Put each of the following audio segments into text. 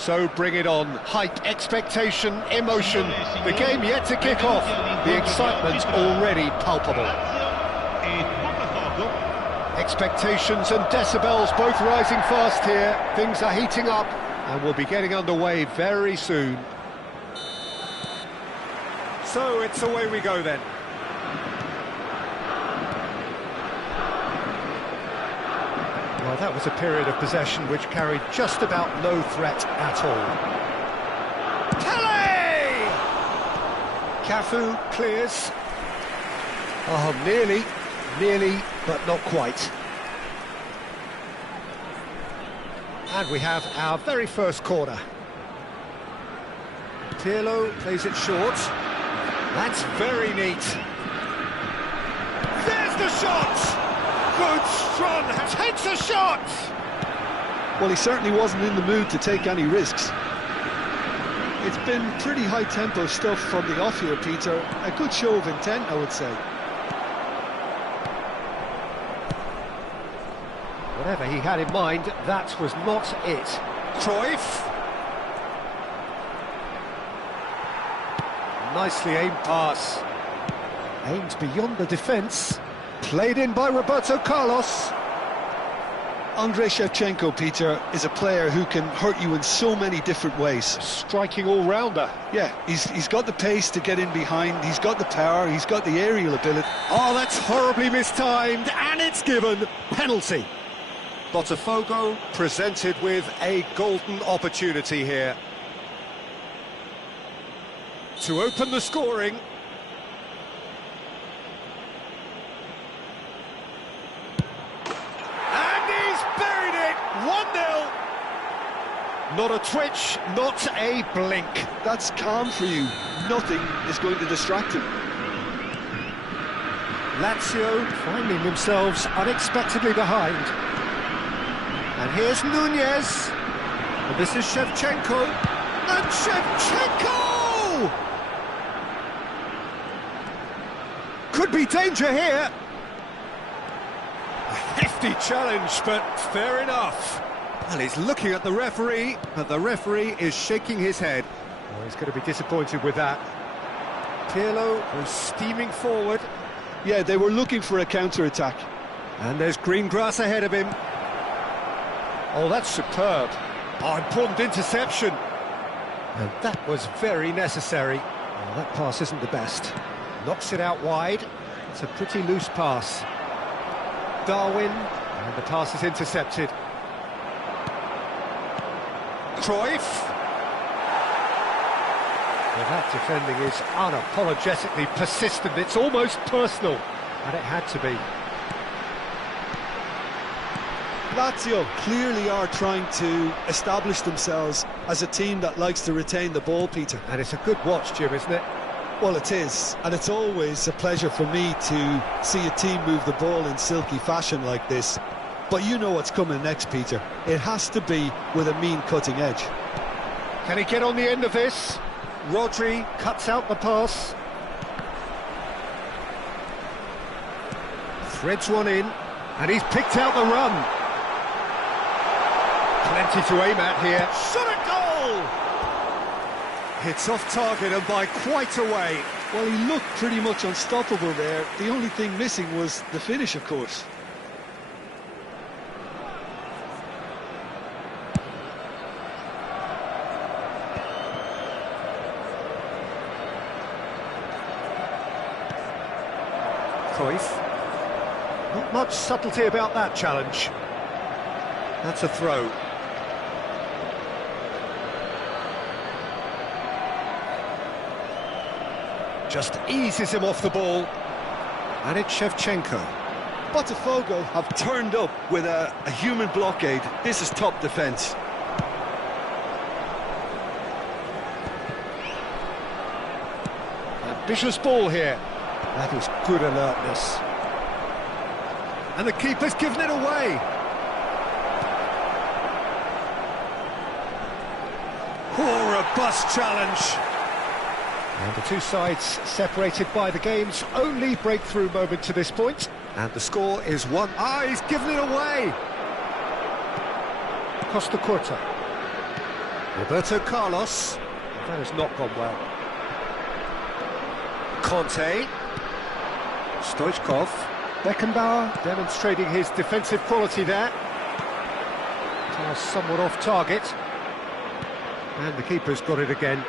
So bring it on. Hype, expectation, emotion. The game yet to kick off. The excitement already palpable. Expectations and decibels both rising fast here. Things are heating up and we'll be getting underway very soon. So it's away we go then. Well, that was a period of possession which carried just about no threat at all. Pele! Cafu clears. Oh, nearly, but not quite. And we have our very first corner. Pirlo plays it short. That's very neat. There's the shot! Good, strong, takes a shot! Well, he certainly wasn't in the mood to take any risks. It's been pretty high-tempo stuff from the off here, Peter. A good show of intent, I would say. Whatever he had in mind, that was not it. Cruyff. Nicely aimed pass. Aimed beyond the defence. Played in by Roberto Carlos. Andrei Shevchenko, Peter, is a player who can hurt you in so many different ways. Striking all-rounder. Yeah, he's got the pace to get in behind, he's got the power, he's got the aerial ability. Oh, that's horribly mistimed, and it's given. Penalty. Botafogo presented with a golden opportunity here to open the scoring. And he's buried it! 1-0. Not a twitch, not a blink. That's calm for you. Nothing is going to distract him. Lazio finding themselves unexpectedly behind. And here's Nunez. And this is Shevchenko. And Shevchenko! Could be danger here. A hefty challenge, but fair enough. Well, he's looking at the referee, but the referee is shaking his head. Oh, he's going to be disappointed with that. Pirlo was steaming forward. Yeah, they were looking for a counter-attack. And there's green grass ahead of him. Oh, that's superb. Oh, important interception. And that was very necessary. Oh, that pass isn't the best. Knocks it out wide. It's a pretty loose pass. Darwin, and the pass is intercepted. Cruyff. Well, that defending is unapologetically persistent. It's almost personal, and it had to be. Lazio clearly are trying to establish themselves as a team that likes to retain the ball, Peter. And it's a good watch, Jim, isn't it? Well, it is, and it's always a pleasure for me to see a team move the ball in silky fashion like this. But you know what's coming next, Peter. It has to be with a mean cutting edge. Can he get on the end of this? Rodri cuts out the pass. Threads one in, and he's picked out the run. Plenty to aim at here. Shot at goal! It's off target and by quite a way. Well, he looked pretty much unstoppable there. The only thing missing was the finish, of course. Cruyff. Not much subtlety about that challenge. That's a throw. Just eases him off the ball. And it's Shevchenko. Botafogo have turned up with a human blockade. This is top defence. Ambitious ball here. That is good alertness. And the keeper's given it away. Oh, robust challenge. And the two sides separated by the game's only breakthrough moment to this point. And the score is 1. Ah, he's given it away. Costa Curta. Roberto Carlos. That has not gone well. Conte. Stoichkov. Beckenbauer demonstrating his defensive quality there. Pass somewhat off target. And the keeper's got it again.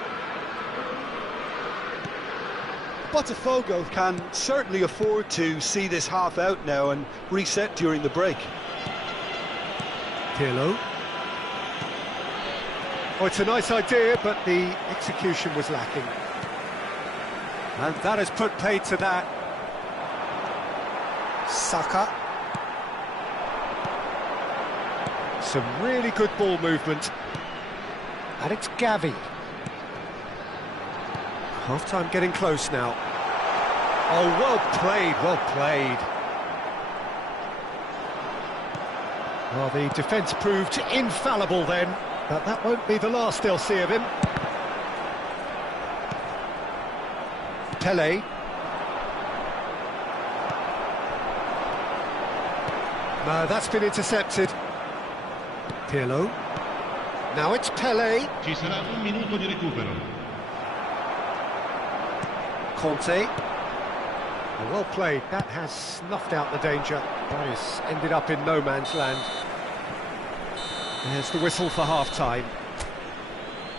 Botafogo can certainly afford to see this half out now and reset during the break. Pirlo. Oh, it's a nice idea, but the execution was lacking. And that has put paid to that. Saka. Some really good ball movement. And it's Gavi. Half-time getting close now. Oh, well played, well played. Well, the defence proved infallible then, but that won't be the last they'll see of him. Pele. No, that's been intercepted. Pirlo. Now it's Pele. Ci sarà un minuto di recupero. Conte. Oh, well played. That has snuffed out the danger. That has ended up in no man's land. There's the whistle for half-time.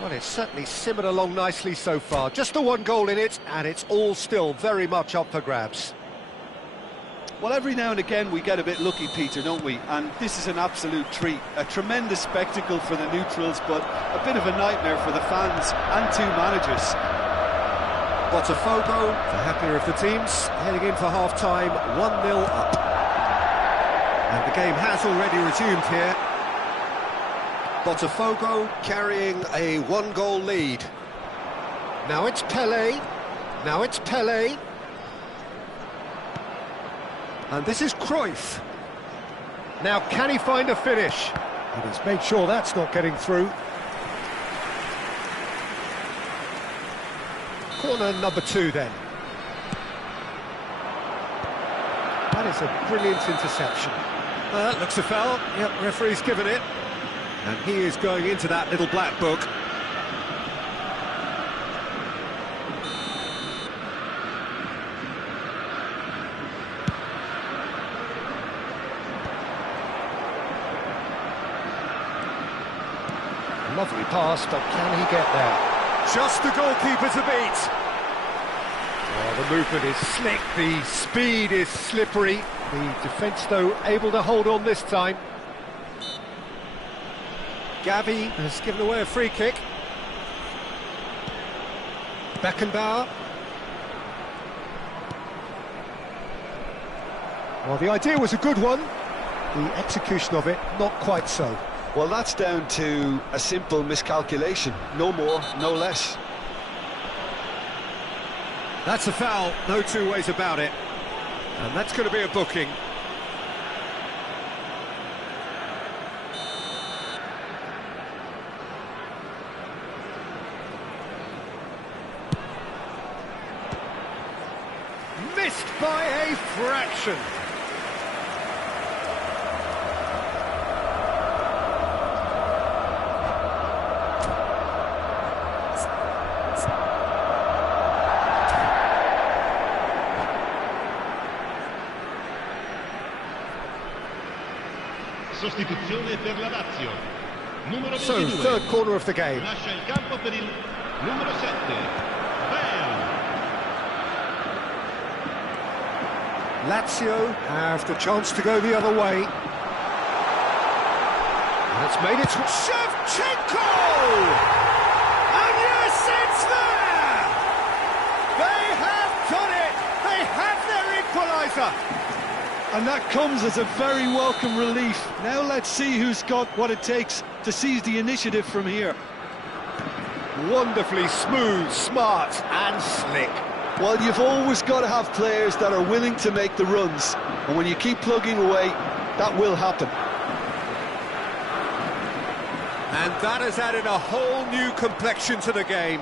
Well, it's certainly simmered along nicely so far. Just the one goal in it, and it's all still very much up for grabs. Well, every now and again we get a bit lucky, Peter, don't we? And this is an absolute treat. A tremendous spectacle for the neutrals, but a bit of a nightmare for the fans and two managers. Botafogo, the happier of the teams, heading in for half-time, 1-0 up. And the game has already resumed here. Botafogo carrying a one-goal lead. Now it's Pele. Now it's Pele. And this is Cruyff. Now, can he find a finish? And he's made sure that's not getting through. Corner number 2 then. That is a brilliant interception. That looks a foul. Yep, referee's given it. And he is going into that little black book. Lovely pass, but can he get there? Just the goalkeeper to beat. Oh, the movement is slick, the speed is slippery. The defence, though, able to hold on this time. Gavi has given away a free kick. Beckenbauer. Well, the idea was a good one. The execution of it, not quite so. Well, that's down to a simple miscalculation. No more, no less. That's a foul, no two ways about it. And that's going to be a booking. Missed by a fraction. Sostituzione per la Lazio. Numero 22. So, third corner of the game. Lascia il campo per il numero 7. Bale. Lazio have the chance to go the other way. And it's made it to Shevchenko! And yes, it's there! They have done it! They have their equaliser! And that comes as a very welcome relief. Now let's see who's got what it takes to seize the initiative from here. Wonderfully smooth, smart and slick. Well, you've always got to have players that are willing to make the runs. And when you keep plugging away, that will happen. And that has added a whole new complexion to the game.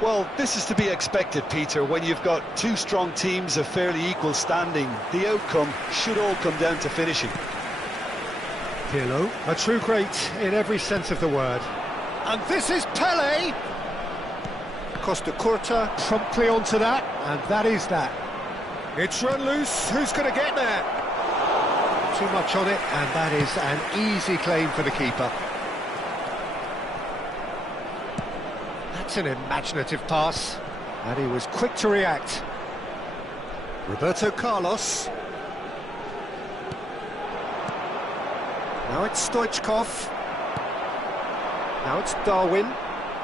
Well, this is to be expected, Peter. When you've got two strong teams of fairly equal standing, the outcome should all come down to finishing. Pirlo, a true great in every sense of the word. And this is Pele. Costa Curta promptly onto that, and that is that. It's run loose, who's going to get there? Too much on it, and that is an easy claim for the keeper. That's an imaginative pass, and he was quick to react. Roberto Carlos. Now it's Stoichkov. Now it's Darwin.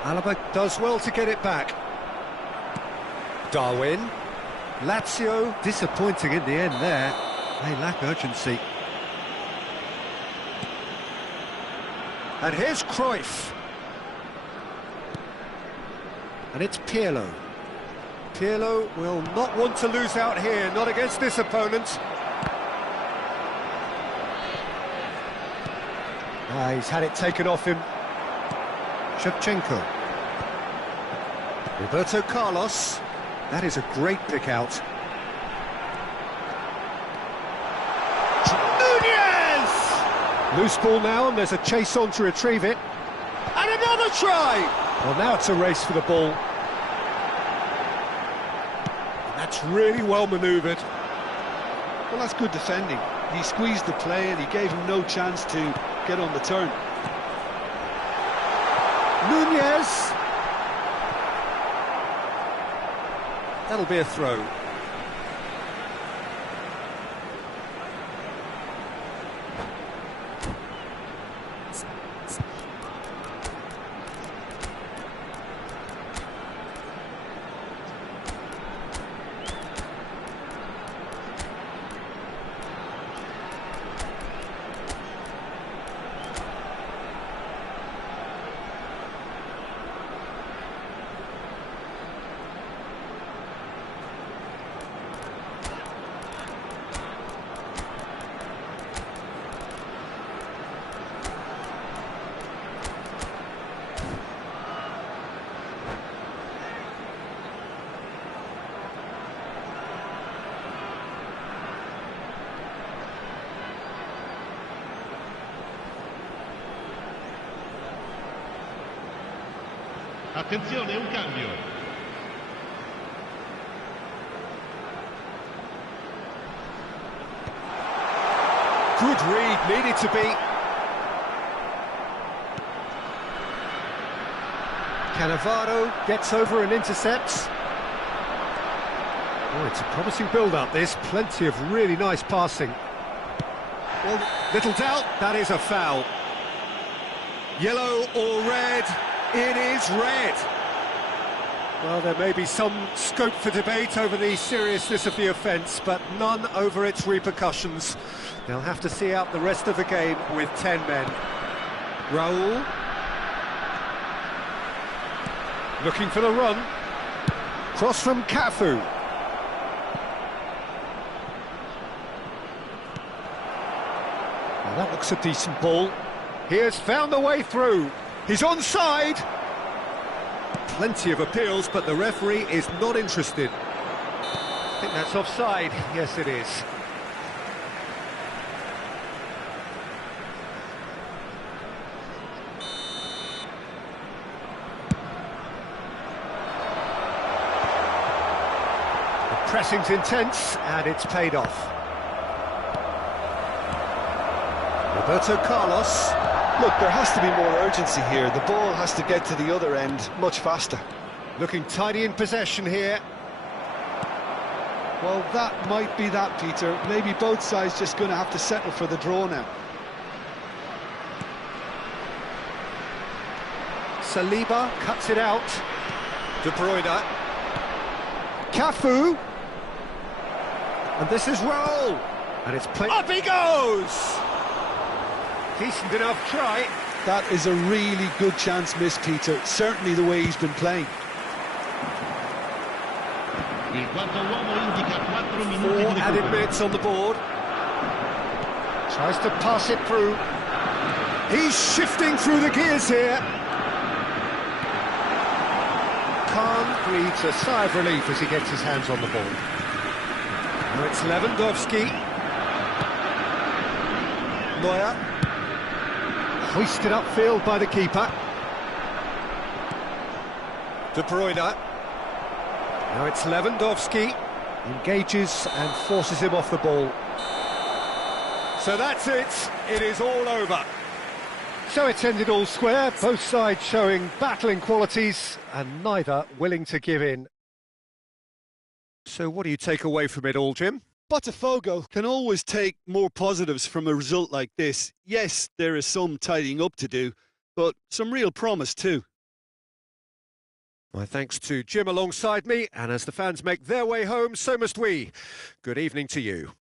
Alaba does well to get it back. Darwin. Lazio disappointing in the end there. They lack urgency. And here's Cruyff. And it's Pirlo. Pirlo will not want to lose out here, not against this opponent. He's had it taken off him. Shevchenko. Roberto Carlos. That is a great pick out. Nunez! Loose ball now, and there's a chase on to retrieve it. And another try! Well, now it's a race for the ball. And that's really well manoeuvred. Well, that's good defending. He squeezed the play and he gave him no chance to get on the turn. Nunez! That'll be a throw. Attenzione, un cambio. Good read, needed to be. Cannavaro gets over and intercepts. Oh, it's a promising build-up, this. Plenty of really nice passing. Well, little doubt, that is a foul. Yellow or red? It is red. Well, there may be some scope for debate over the seriousness of the offence, but none over its repercussions. They'll have to see out the rest of the game with 10 men. Raul. Looking for the run. Cross from Cafu. Well, that looks a decent ball. He has found the way through. He's onside. Plenty of appeals, but the referee is not interested. I think that's offside. Yes, it is. The pressing's intense, and it's paid off. Roberto Carlos. Look, there has to be more urgency here. The ball has to get to the other end much faster. Looking tidy in possession here. Well, that might be that, Peter. Maybe both sides just going to have to settle for the draw now. Saliba cuts it out. De Bruyne. Cafu. And this is Raul. And it's played. Up he goes! Decent enough try. That is a really good chance missed, Peter. Certainly the way he's been playing. Il quarto uomo indica 4 minuti 4 di added recupero. minutes on the board. Tries to pass it through. He's shifting through the gears here. Khan breathes a sigh of relief as he gets his hands on the ball. Now it's Lewandowski. Neuer. Hoisted upfield by the keeper. De Bruyne. Now it's Lewandowski. Engages and forces him off the ball. So that's it. It is all over. So it's ended all square, both sides showing battling qualities and neither willing to give in. So what do you take away from it all, Jim? Botafogo can always take more positives from a result like this. Yes, there is some tidying up to do, but some real promise too. My thanks to Jim alongside me, and as the fans make their way home, so must we. Good evening to you.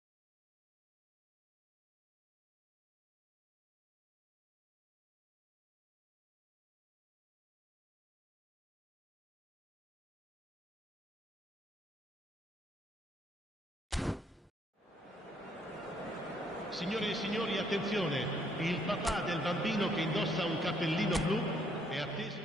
Signore e signori, attenzione, il papà del bambino che indossa un cappellino blu è atteso.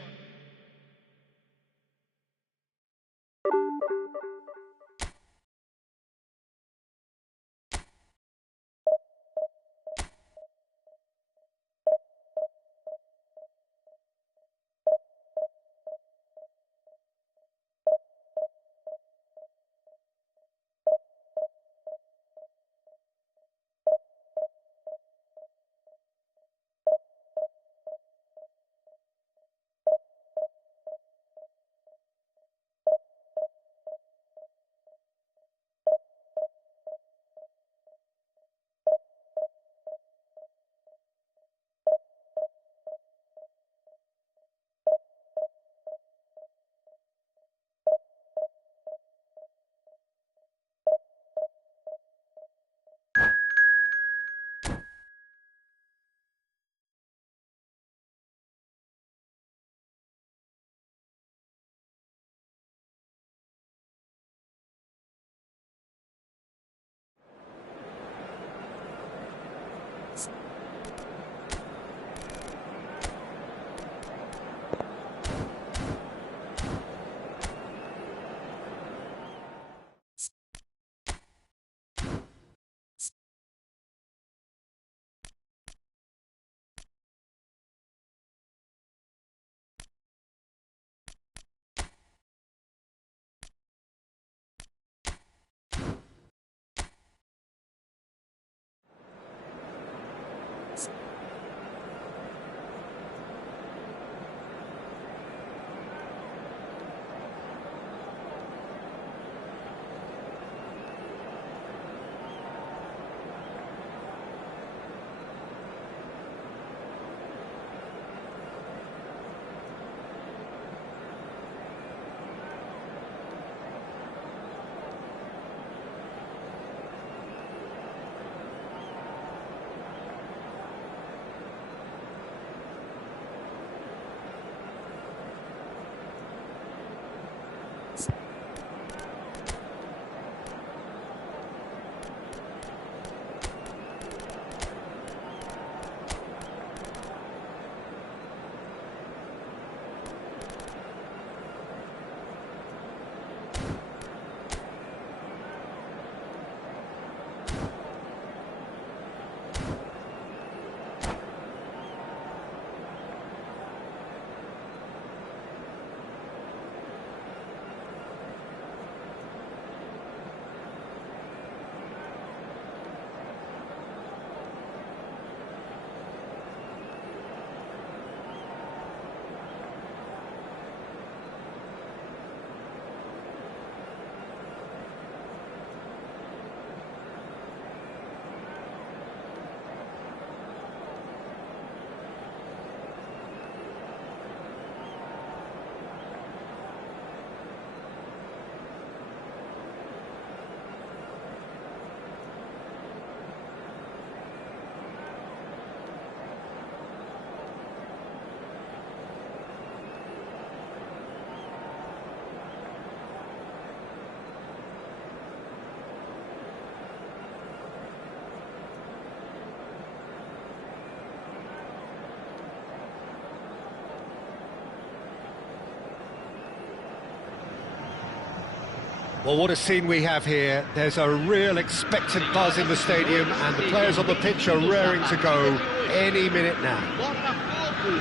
Well, what a scene we have here. There's a real expectant buzz in the stadium and the players on the pitch are raring to go any minute now. Botafogo,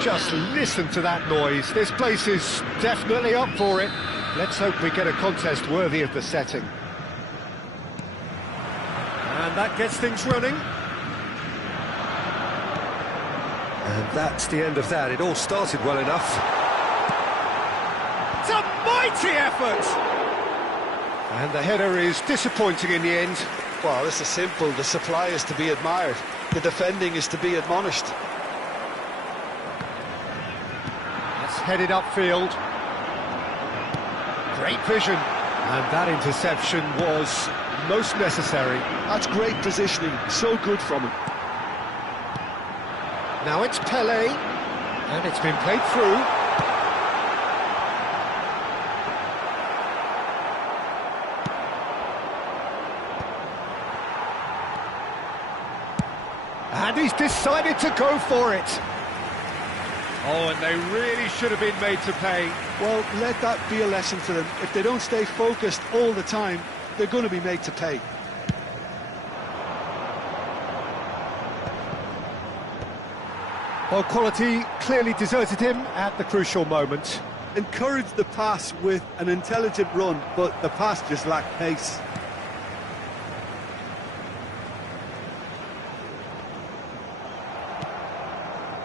Just listen to that noise. This place is definitely up for it. Let's hope we get a contest worthy of the setting. And that gets things running. And that's the end of that. It all started well enough. It's a mighty effort! And the header is disappointing in the end. Well, this is simple. The supply is to be admired. The defending is to be admonished. That's headed upfield. Great vision. And that interception was most necessary. That's great positioning. So good from him. Now it's Pelé. And it's been played through. And he's decided to go for it. Oh, and they really should have been made to pay. Well, let that be a lesson to them. If they don't stay focused all the time, they're going to be made to pay. Well, quality clearly deserted him at the crucial moment. Encouraged the pass with an intelligent run, but the pass just lacked pace.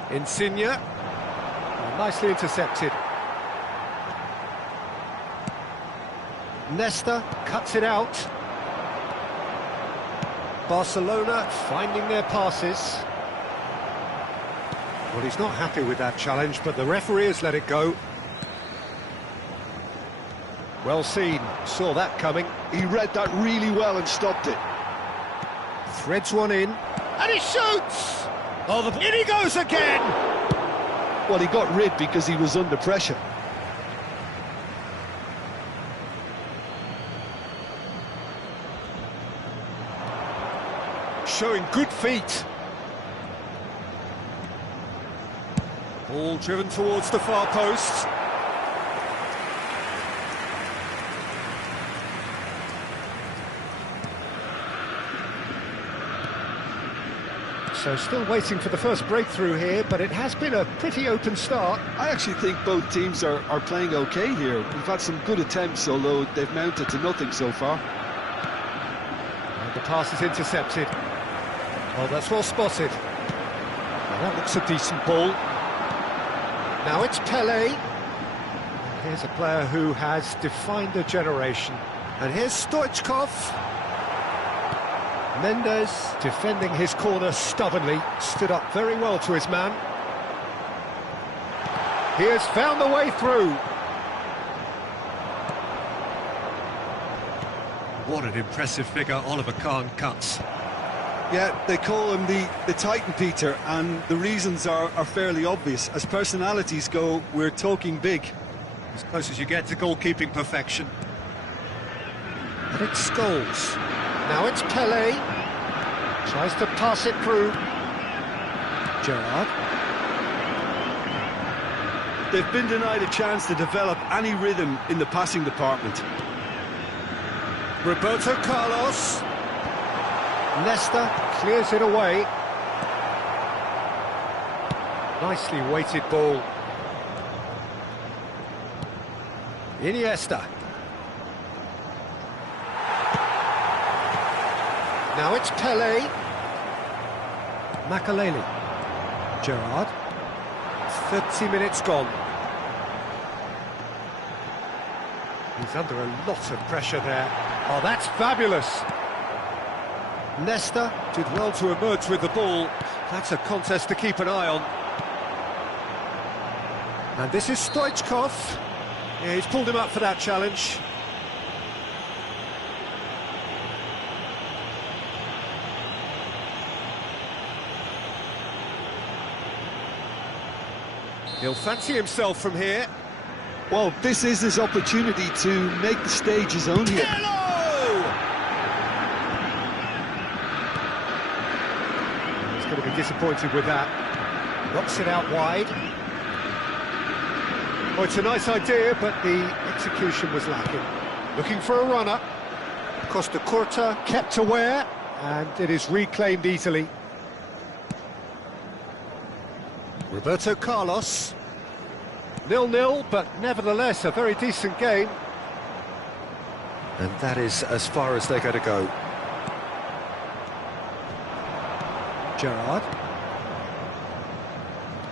Insigne. Nicely intercepted. Nesta cuts it out. Barcelona finding their passes. Well, he's not happy with that challenge, but the referee has let it go. Well seen, saw that coming. He read that really well and stopped it. Threads one in, and he shoots! Oh, in he goes again! Well, he got rid because he was under pressure. Showing good feet. Ball driven towards the far post. So still waiting for the first breakthrough here, but it has been a pretty open start. I actually think both teams are playing okay here. We've had some good attempts, although they've mounted to nothing so far. And the pass is intercepted. Well, that's well spotted. Well, that looks a decent ball. Now it's Pelé. Here's a player who has defined a generation. And here's Stoichkov. Mendes defending his corner stubbornly, stood up very well to his man. He has found the way through. What an impressive figure Oliver Kahn cuts. Yeah, they call him the Titan, Peter, and the reasons are fairly obvious. As personalities go, we're talking big. As close as you get to goalkeeping perfection. And it's Scholes. Now it's Pelé. Tries to pass it through. Gerrard. They've been denied a chance to develop any rhythm in the passing department. Roberto Carlos. Nesta clears it away. Nicely weighted ball. Iniesta. Now it's Pelé. Makaleli. Gerrard. 30 minutes gone. He's under a lot of pressure there. Oh, that's fabulous. Nesta did well to emerge with the ball. That's a contest to keep an eye on. And this is Stoichkov. Yeah, he's pulled him up for that challenge. He'll fancy himself from here. Well, this is his opportunity to make the stage his own here. He's going to be disappointed with that. Knocks it out wide. Well, it's a nice idea, but the execution was lacking. Looking for a runner. Costa Curta kept aware, and it is reclaimed easily. Roberto Carlos. 0-0, but nevertheless a very decent game. And that is as far as they're going to go. Gerrard.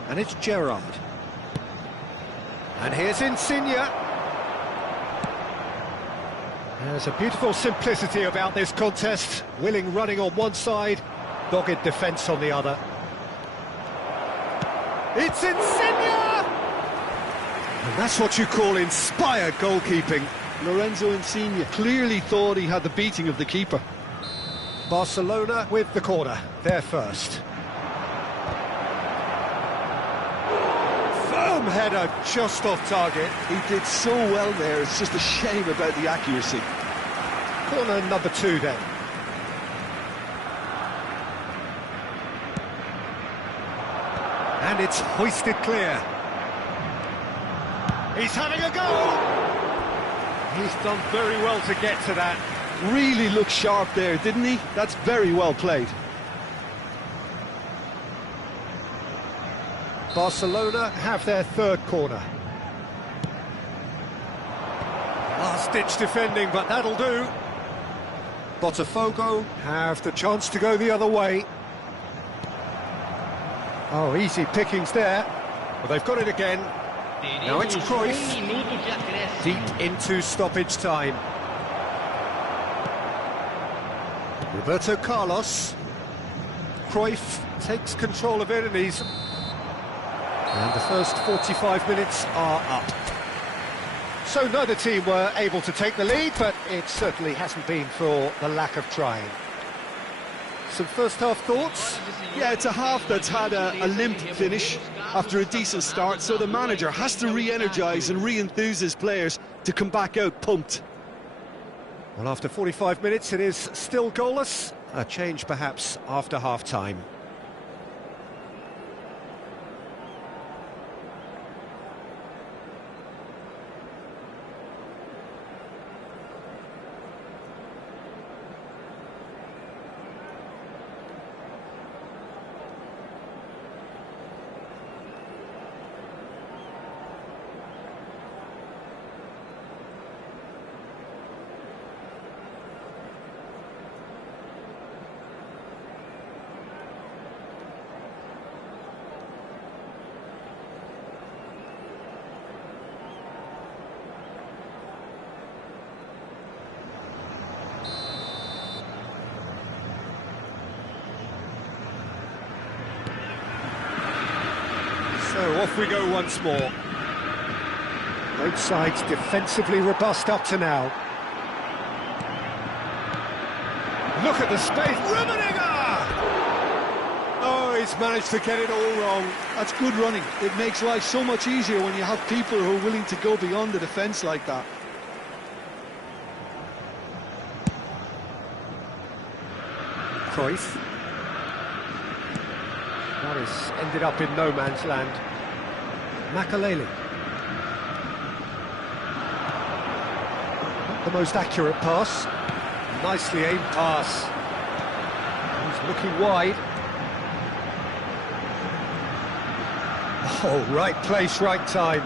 And it's Gerrard. And here's Insigne. There's a beautiful simplicity about this contest. Willing running on one side, dogged defence on the other. It's Insigne! And that's what you call inspired goalkeeping. Lorenzo Insigne clearly thought he had the beating of the keeper. Barcelona with the corner, they're first. Firm header, just off target. He did so well there, it's just a shame about the accuracy. Corner number 2 then. And it's hoisted clear. He's having a go! He's done very well to get to that. Really looked sharp there, didn't he? That's very well played. Barcelona have their third corner. Last-ditch defending, but that'll do. Botafogo have the chance to go the other way. Oh, easy pickings there. Well, they've got it again. Now it's Cruyff. Deep into stoppage time. Roberto Carlos. Cruyff takes control of it, and he's... And the first 45 minutes are up. So neither team were able to take the lead, but it certainly hasn't been for the lack of trying. Some first-half thoughts? Yeah, it's a half that's had a limp finish after a decent start, so the manager has to re-energise and re-enthuse his players to come back out pumped. Well, after 45 minutes, it is still goalless. A change, perhaps, after half-time. So off we go once more. Both sides defensively robust up to now. Look at the space. Rummenigge! Oh, he's managed to get it all wrong. That's good running. It makes life so much easier when you have people who are willing to go beyond the defence like that. Cruyff. That has ended up in no man's land. Makaleli. Not the most accurate pass. Nicely aimed pass. He's looking wide. Oh, right place, right time.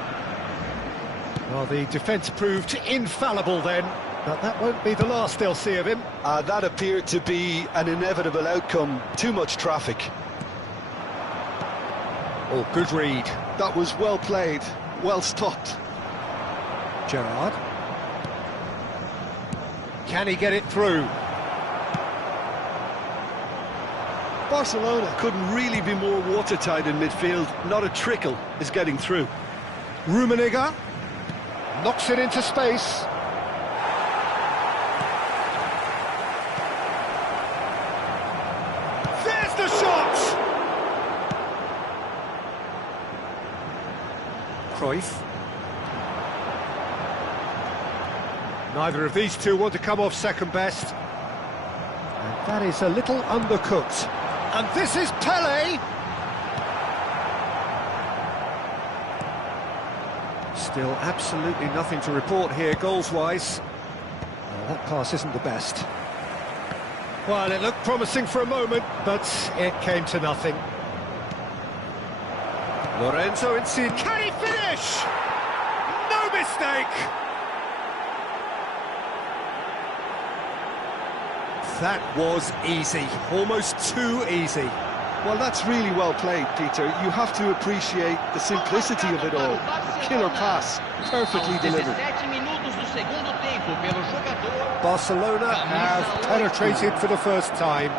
Well, the defence proved infallible then, but that won't be the last they'll see of him. That appeared to be an inevitable outcome. Too much traffic. Oh, good read. That was well played, well stopped. Gerrard. Can he get it through? Barcelona couldn't really be more watertight in midfield. Not a trickle is getting through. Rummenigge knocks it into space. There's the shot! Cruyff. Neither of these two want to come off second best. And that is a little undercooked. And this is Pelé! Still absolutely nothing to report here, goals-wise. That pass isn't the best. Well, it looked promising for a moment, but it came to nothing. Lorenzo Insigne. Can he finish? No mistake! That was easy, almost too easy. Well, that's really well played, Peter. You have to appreciate the simplicity of it all. Killer pass, perfectly delivered. Barcelona have penetrated for the first time.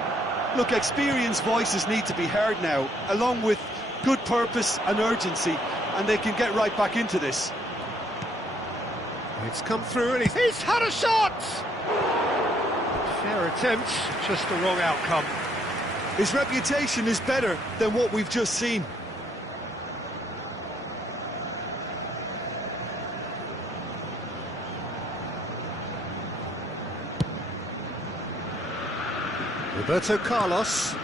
Look, experienced voices need to be heard now, along with good purpose and urgency, and they can get right back into this. It's come through and he's had a shot! Fair attempt, just the wrong outcome. His reputation is better than what we've just seen. Roberto Carlos,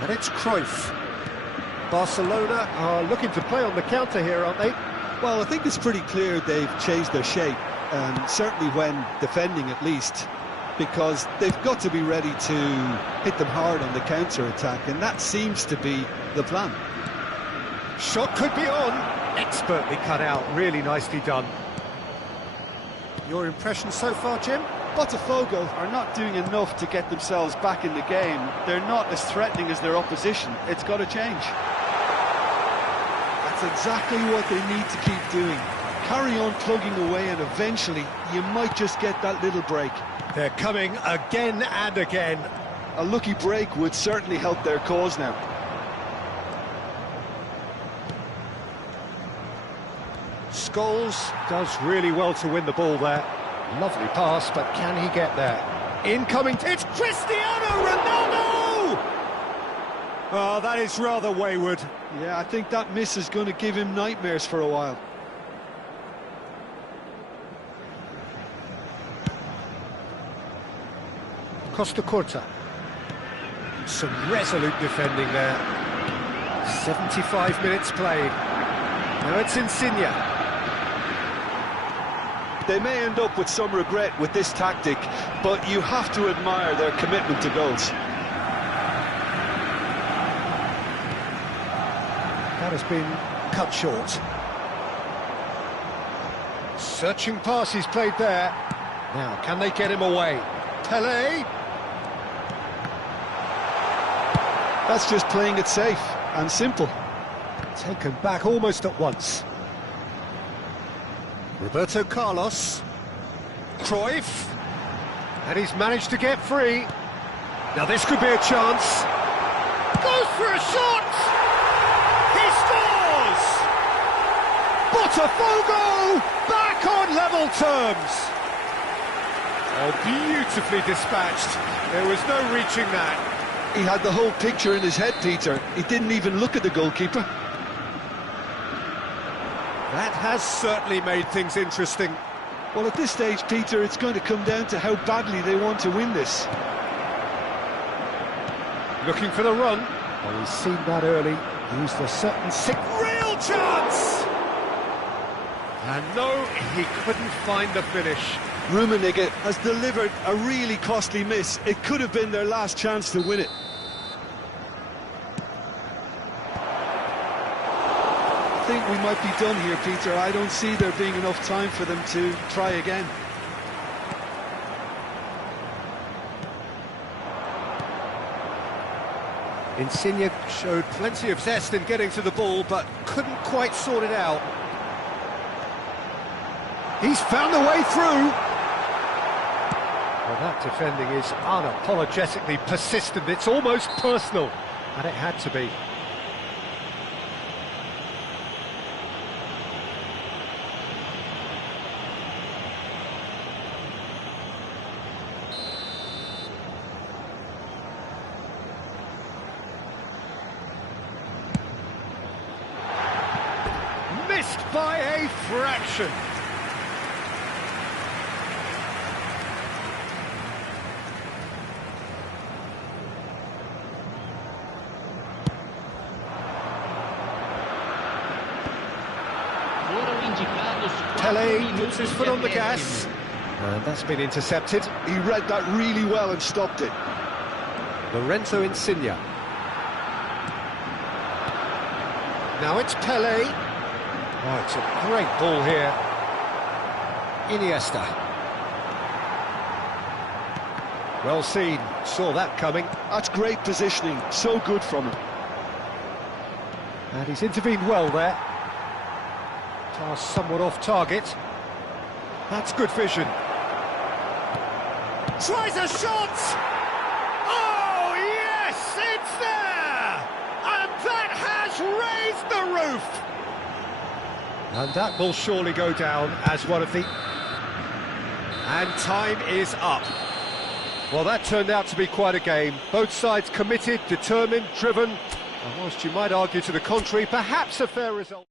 and it's Cruyff. Barcelona are looking to play on the counter here, aren't they? Well, I think it's pretty clear they've changed their shape, certainly when defending at least, because they've got to be ready to hit them hard on the counter-attack, and that seems to be the plan. Shot could be on. Expertly cut out, really nicely done. Your impression so far, Jim? Botafogo are not doing enough to get themselves back in the game. They're not as threatening as their opposition. It's got to change. That's exactly what they need to keep doing. Carry on plugging away, and eventually you might just get that little break. They're coming again and again. A lucky break would certainly help their cause now. Scholes does really well to win the ball there. Lovely pass, but can he get there? Incoming, it's Cristiano Ronaldo! Oh, that is rather wayward. Yeah, I think that miss is going to give him nightmares for a while. Costa Curta. Some resolute defending there. 75 minutes played. Now it's Insigne. They may end up with some regret with this tactic, but you have to admire their commitment to goals. That has been cut short. Searching pass he's played there. Now, can they get him away? Pele. That's just playing it safe and simple. Taken back almost at once. Roberto Carlos. Cruyff. And he's managed to get free. Now this could be a chance. Goes for a shot! He scores! Botafogo back on level terms. Oh, beautifully dispatched. There was no reaching that. He had the whole picture in his head, Peter. He didn't even look at the goalkeeper. That has certainly made things interesting. Well, at this stage, Peter, it's going to come down to how badly they want to win this. Looking for the run. Well, he's seen that early. Used a certain real chance! And no, he couldn't find the finish. Rummenigge has delivered a really costly miss. It could have been their last chance to win it. I think we might be done here, Peter. I don't see there being enough time for them to try again. Insigne showed plenty of zest in getting to the ball, but couldn't quite sort it out. He's found a way through. Well, that defending is unapologetically persistent. It's almost personal, and it had to be. Missed by a fraction. Pele puts his foot on the gas, and that's been intercepted. He read that really well and stopped it. Lorenzo Insigne. Now it's Pele. Oh, it's a great ball here. Iniesta. Well seen, saw that coming. That's great positioning, so good from him. And he's intervened well there. Pass somewhat off target. That's good vision. Tries a shot! Oh, yes, it's there! And that has raised the roof! And that will surely go down as one of the... And time is up. Well, that turned out to be quite a game. Both sides committed, determined, driven. And whilst you might argue to the contrary, perhaps a fair result.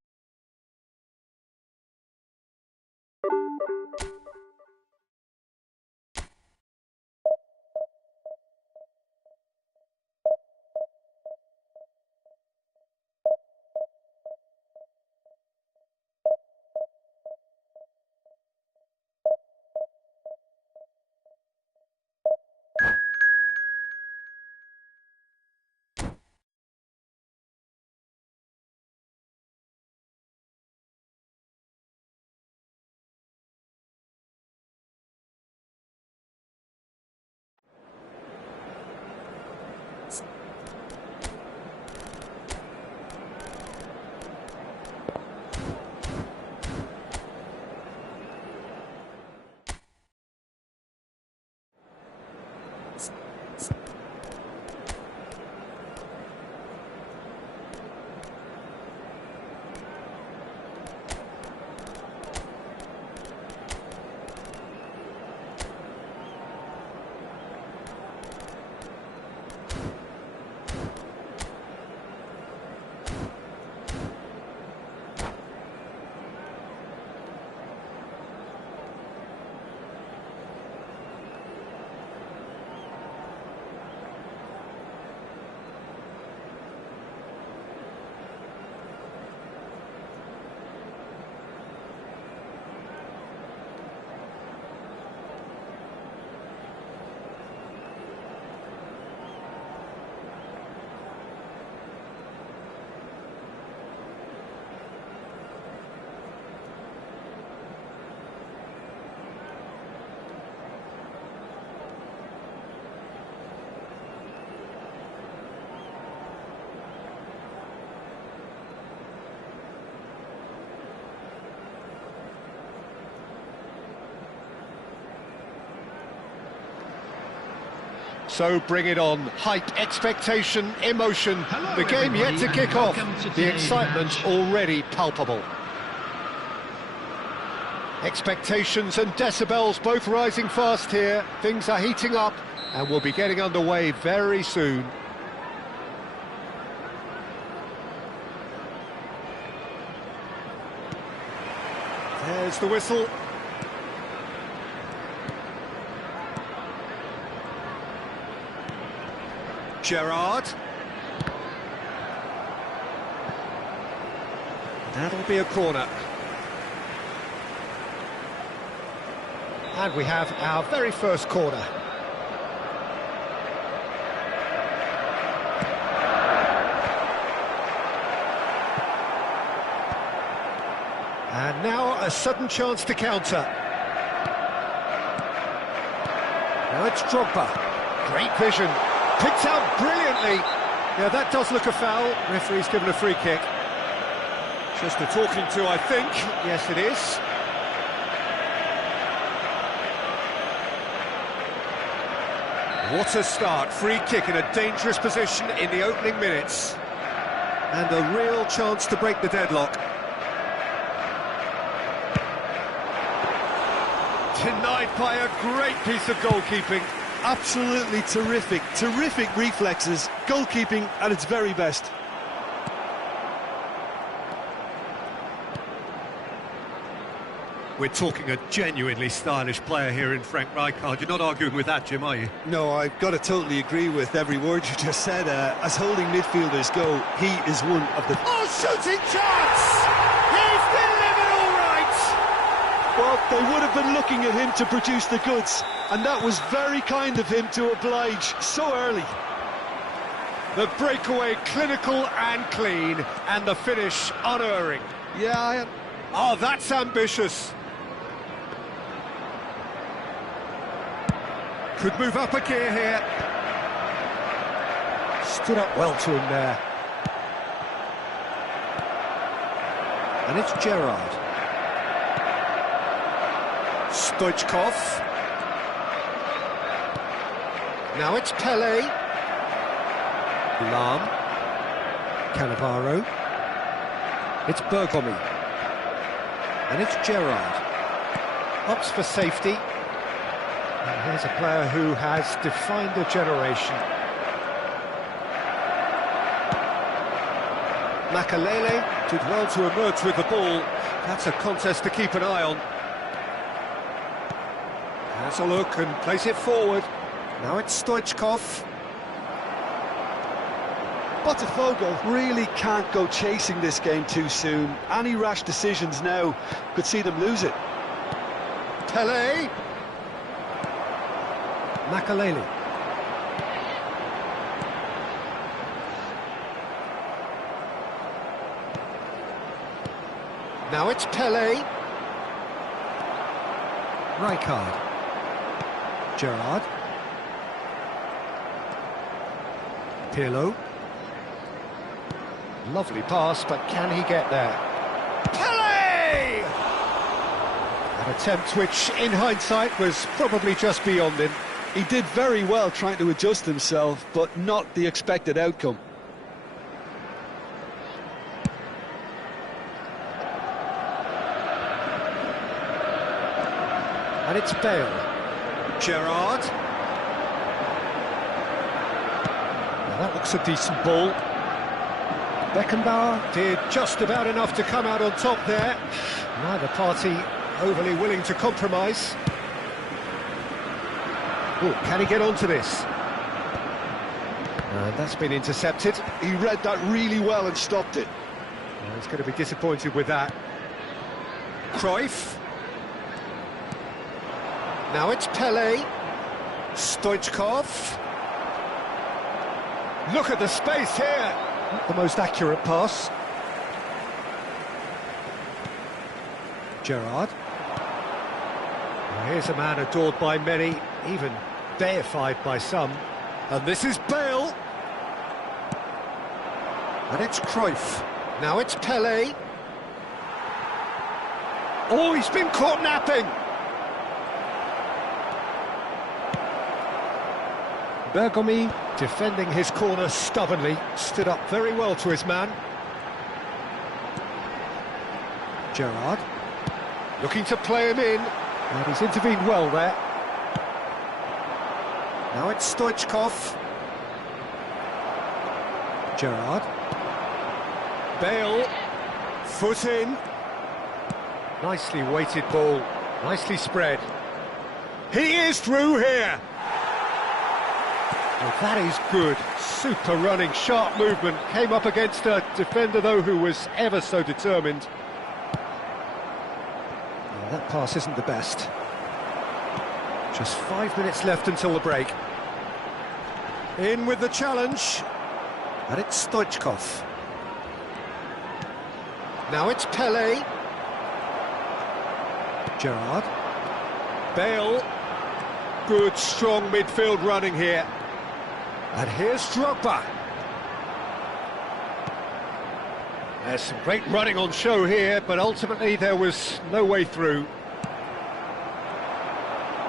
So bring it on. Hype, expectation, emotion. Hello, the game yet to kick off. The excitement match. already palpable. Expectations and decibels both rising fast here. Things are heating up and we'll be getting underway very soon. There's the whistle. Gerrard. That'll be a corner. And we have our very first corner. And now a sudden chance to counter. Now it's Drogba. Great vision. Picked out brilliantly. Yeah, that does look a foul. Referee's given a free kick. Just a talking to, I think. Yes, it is. What a start. Free kick in a dangerous position in the opening minutes. And a real chance to break the deadlock. Denied by a great piece of goalkeeping. Absolutely terrific, terrific reflexes, goalkeeping at its very best. We're talking a genuinely stylish player here in Frank Rijkaard. You're not arguing with that, Jim, are you? No, I've got to totally agree with every word you just said. As holding midfielders go, he is one of the... Oh, shooting chance! He's delivered all right! Well, they would have been looking at him to produce the goods, and that was very kind of him to oblige so early. The breakaway clinical and clean, and the finish unerring. Yeah, Oh, that's ambitious. Could move up a gear here. Stood up well to him there. And it's Gerrard. Stoichkov. Now it's Pele. Lam. Cannavaro. It's Bergomi. And it's Gerrard. Opts for safety. And here's a player who has defined a generation. Makalele did well to emerge with the ball. That's a contest to keep an eye on. Has a look and plays it forward. Now it's Stoichkov. Botafogo really can't go chasing this game too soon. Any rash decisions now could see them lose it. Pele. Makalele. Now it's Pele. Rijkaard. Gerrard. Pirlo. Lovely pass, but can he get there? Pele! An attempt which, in hindsight, was probably just beyond him. He did very well trying to adjust himself, but not the expected outcome. And it's Bale. Gerrard. Now that looks a decent ball. Beckenbauer did just about enough to come out on top there. Neither party overly willing to compromise. Oh, can he get onto this? And that's been intercepted. He read that really well and stopped it. Well, he's going to be disappointed with that. Cruyff. Now it's Pele. Stoichkov. Look at the space here. Not the most accurate pass. Gerrard. Well, here's a man adored by many, even deified by some. And this is Bale. And it's Cruyff. Now it's Pele. Oh, he's been caught napping. Bergomi, defending his corner stubbornly, stood up very well to his man. Gerrard, looking to play him in, and he's intervened well there. Now it's Stoichkov. Gerrard. Bale, foot in. Nicely weighted ball, nicely spread. He is through here. Well, that is good. Super running, sharp movement. Came up against a defender, though, who was ever so determined. Well, that pass isn't the best. Just 5 minutes left until the break. In with the challenge. And it's Stoichkov. Now it's Pele. Gerrard. Bale. Good, strong midfield running here. And here's Drogba. There's some great running on show here, but ultimately there was no way through.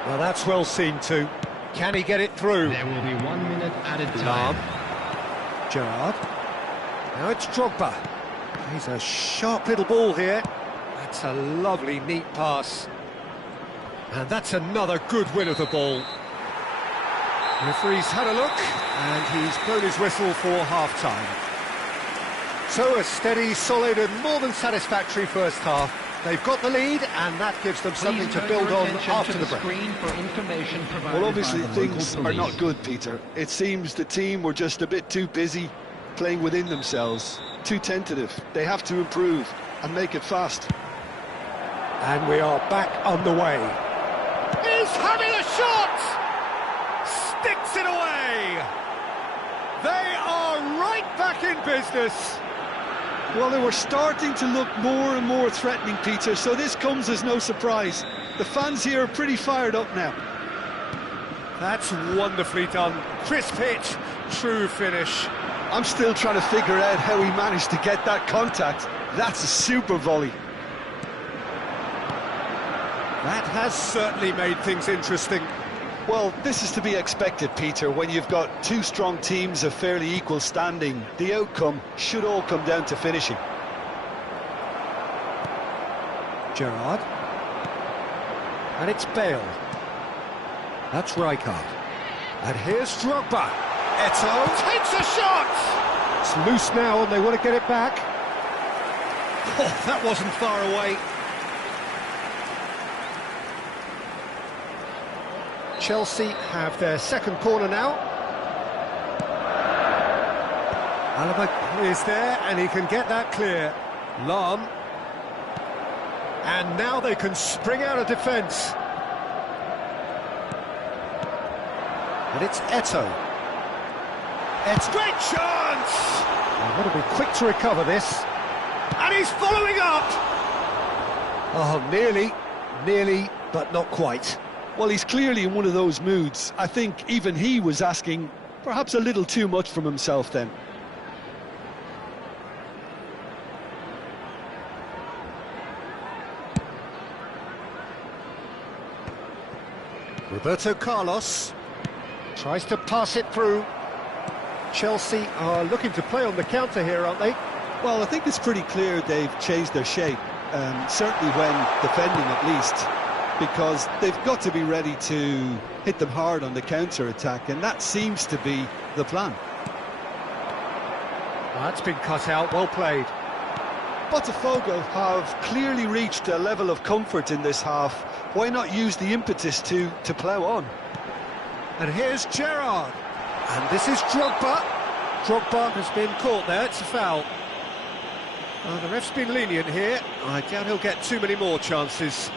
Well, that's well seen too. Can he get it through? There will be 1 minute added time. Gerrard. Now it's Drogba. He's a sharp little ball here. That's a lovely, neat pass. And that's another good win of the ball. The referee's had a look, and he's blown his whistle for half-time. So a steady, solid and more than satisfactory first half. They've got the lead, and that gives them something to build on after the break. Well, obviously things are not good, Peter. It seems the team were just a bit too busy playing within themselves, too tentative. They have to improve and make it fast. And we are back on the way. He's having a shot! Sticks it away! They are right back in business. Well, they were starting to look more and more threatening, Peter, so this comes as no surprise. The fans here are pretty fired up now. That's wonderfully done. Crisp hit, true finish. I'm still trying to figure out how he managed to get that contact. That's a super volley. That has certainly made things interesting. Well, this is to be expected, Peter. When you've got two strong teams of fairly equal standing, the outcome should all come down to finishing. Gerrard. And it's Bale. That's Rijkaard. And here's Drogba. Eto'o takes a shot! It's loose now and they want to get it back. Oh, that wasn't far away. Chelsea have their second corner now. Alaba is there and he can get that clear. Lahm. And now they can spring out of defence. And it's Eto'o. It's great chance! I've got to be quick to recover this. And he's following up! Oh, nearly, but not quite. Well, he's clearly in one of those moods. I think even he was asking perhaps a little too much from himself then. Roberto Carlos tries to pass it through. Chelsea are looking to play on the counter here, aren't they? Well, I think it's pretty clear they've changed their shape, certainly when defending at least, because they've got to be ready to hit them hard on the counter-attack, and that seems to be the plan. Well, that's been cut out, well played. Botafogo have clearly reached a level of comfort in this half. Why not use the impetus to plough on? And here's Gerrard. And this is Drogba. Drogba has been caught there, it's a foul. The ref's been lenient here. I doubt he'll get too many more chances.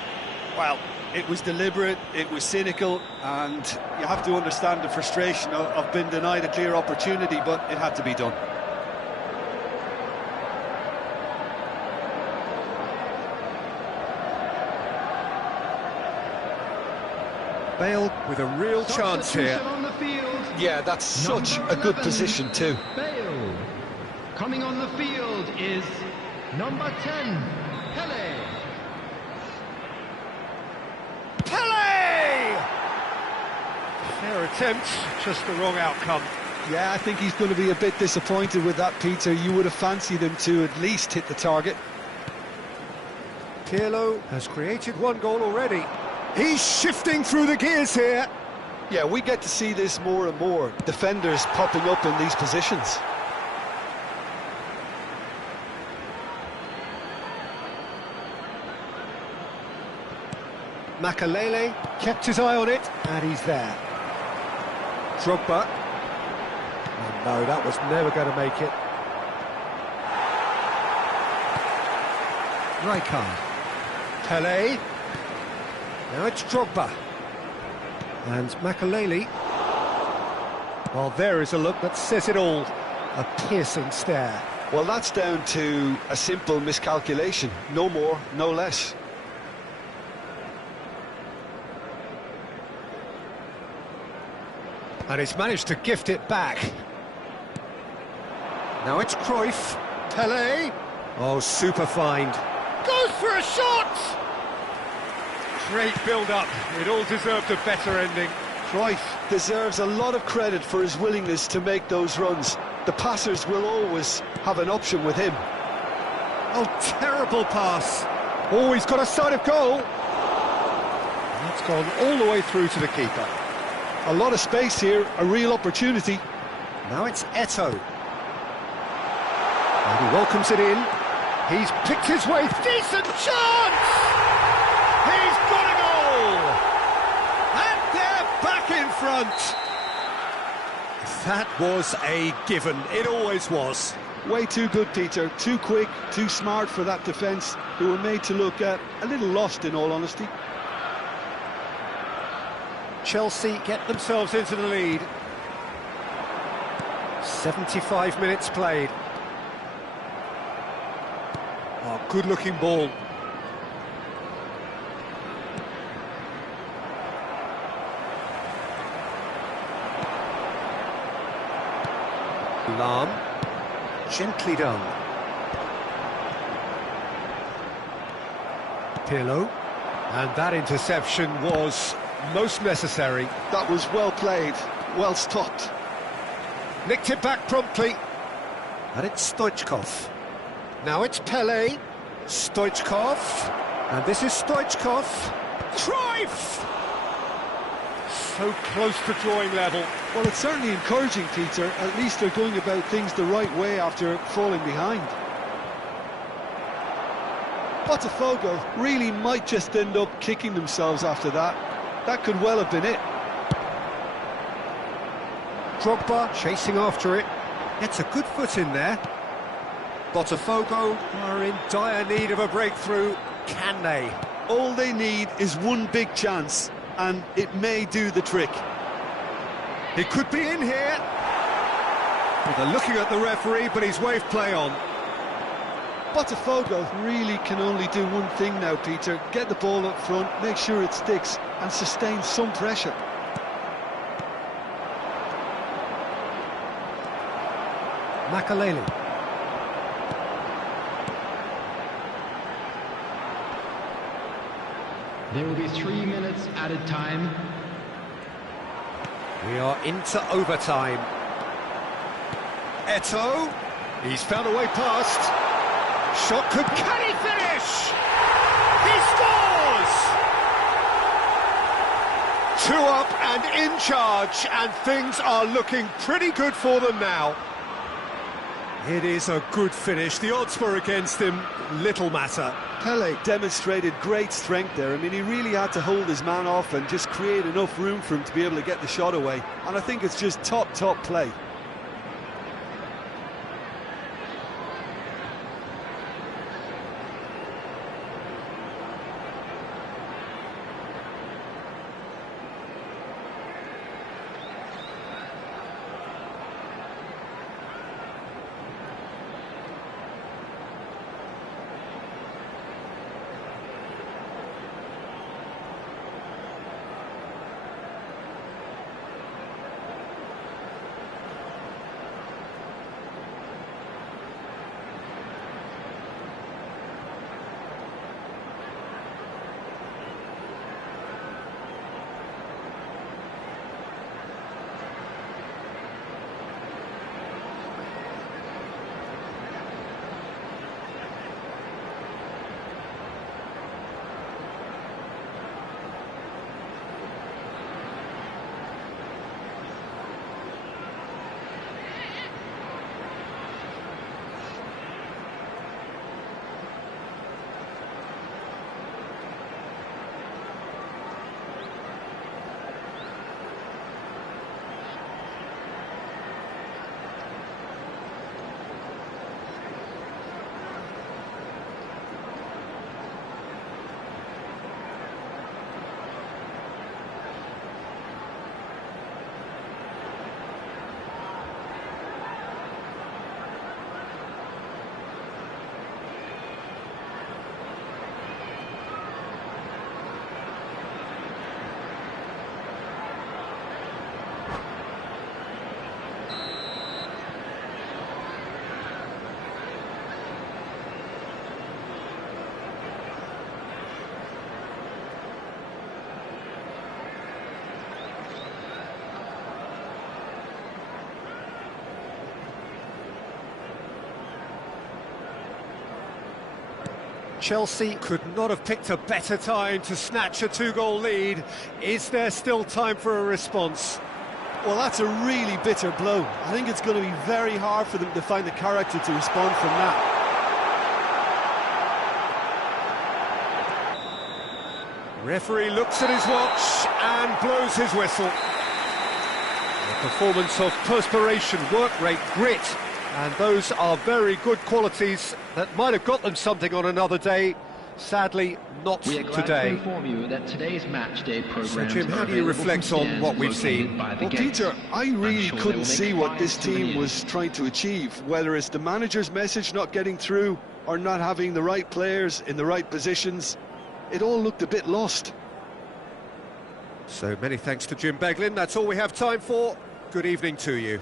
Well, it was deliberate, it was cynical, and you have to understand the frustration of being denied a clear opportunity, but it had to be done. Bale with a real chance here. Yeah, that's such a good position too. Bale. Coming on the field is number 10, Pele. Pele! Fair attempt, just the wrong outcome. Yeah, I think he's going to be a bit disappointed with that, Peter. You would have fancied him to at least hit the target. Pirlo has created one goal already. He's shifting through the gears here. Yeah, we get to see this more and more. Defenders popping up in these positions. Makalele kept his eye on it, and he's there. Drogba. Oh, no, that was never going to make it. Rijkaard. Pele. Now it's Drogba. And Makalele. Well, there is a look that says it all. A piercing stare. Well, that's down to a simple miscalculation. No more, no less. And he's managed to gift it back. Now it's Cruyff. Pele. Oh, super find. Goes for a shot! Great build-up. It all deserved a better ending. Cruyff deserves a lot of credit for his willingness to make those runs. The passers will always have an option with him. Oh, terrible pass. Oh, he's got a sight of goal. That's gone all the way through to the keeper. A lot of space here, a real opportunity. Now it's Eto'o. And he welcomes it in. He's picked his way. Decent chance! He's got a goal! And they're back in front. That was a given. It always was. Way too good, Peter. Too quick, too smart for that defence, who were made to look a little lost, in all honesty. Chelsea get themselves into the lead. 75 minutes played. Oh, good-looking ball. Lam, gently done. Pirlo, and that interception was most necessary. That was well played, well stopped. Nicked it back promptly. And it's Stoichkov. Now it's Pele, Stoichkov, and this is Stoichkov. Cruyff! So close to drawing level. Well, it's certainly encouraging, Peter. At least they're going about things the right way after falling behind. Botafogo really might just end up kicking themselves after that. That could well have been it. Drogba chasing after it. Gets a good foot in there. Botafogo are in dire need of a breakthrough. Can they? All they need is one big chance, and it may do the trick. He could be in here. Well, they're looking at the referee, but he's waved play on. Botafogo really can only do one thing now, Peter. Get the ball up front, make sure it sticks, and sustain some pressure. Makaleli. There will be 3 minutes added time. We are into overtime. Eto'o. He's found a way past. Shot could... Can he finish? He scores! 2 up and in charge, and things are looking pretty good for them now. It is a good finish. The odds were against him. Little matter. Pele demonstrated great strength there. I mean, he really had to hold his man off and just create enough room for him to be able to get the shot away. And I think it's just top play. Chelsea could not have picked a better time to snatch a 2-goal lead. Is there still time for a response? Well, that's a really bitter blow. I think it's going to be very hard for them to find the character to respond from that. Referee looks at his watch and blows his whistle. A performance of perspiration, work rate, grit, and those are very good qualities that might have got them something on another day. Sadly, not We are glad to today. inform you that today's match day So, programs Jim, how are do you available reflect from on what we've stands located seen? by the Well, gates. Peter, I I'm really sure they couldn't will see make what fines this to the team millions. was trying to achieve, whether it's the manager's message not getting through or not having the right players in the right positions. It all looked a bit lost. So many thanks to Jim Beglin. That's all we have time for. Good evening to you.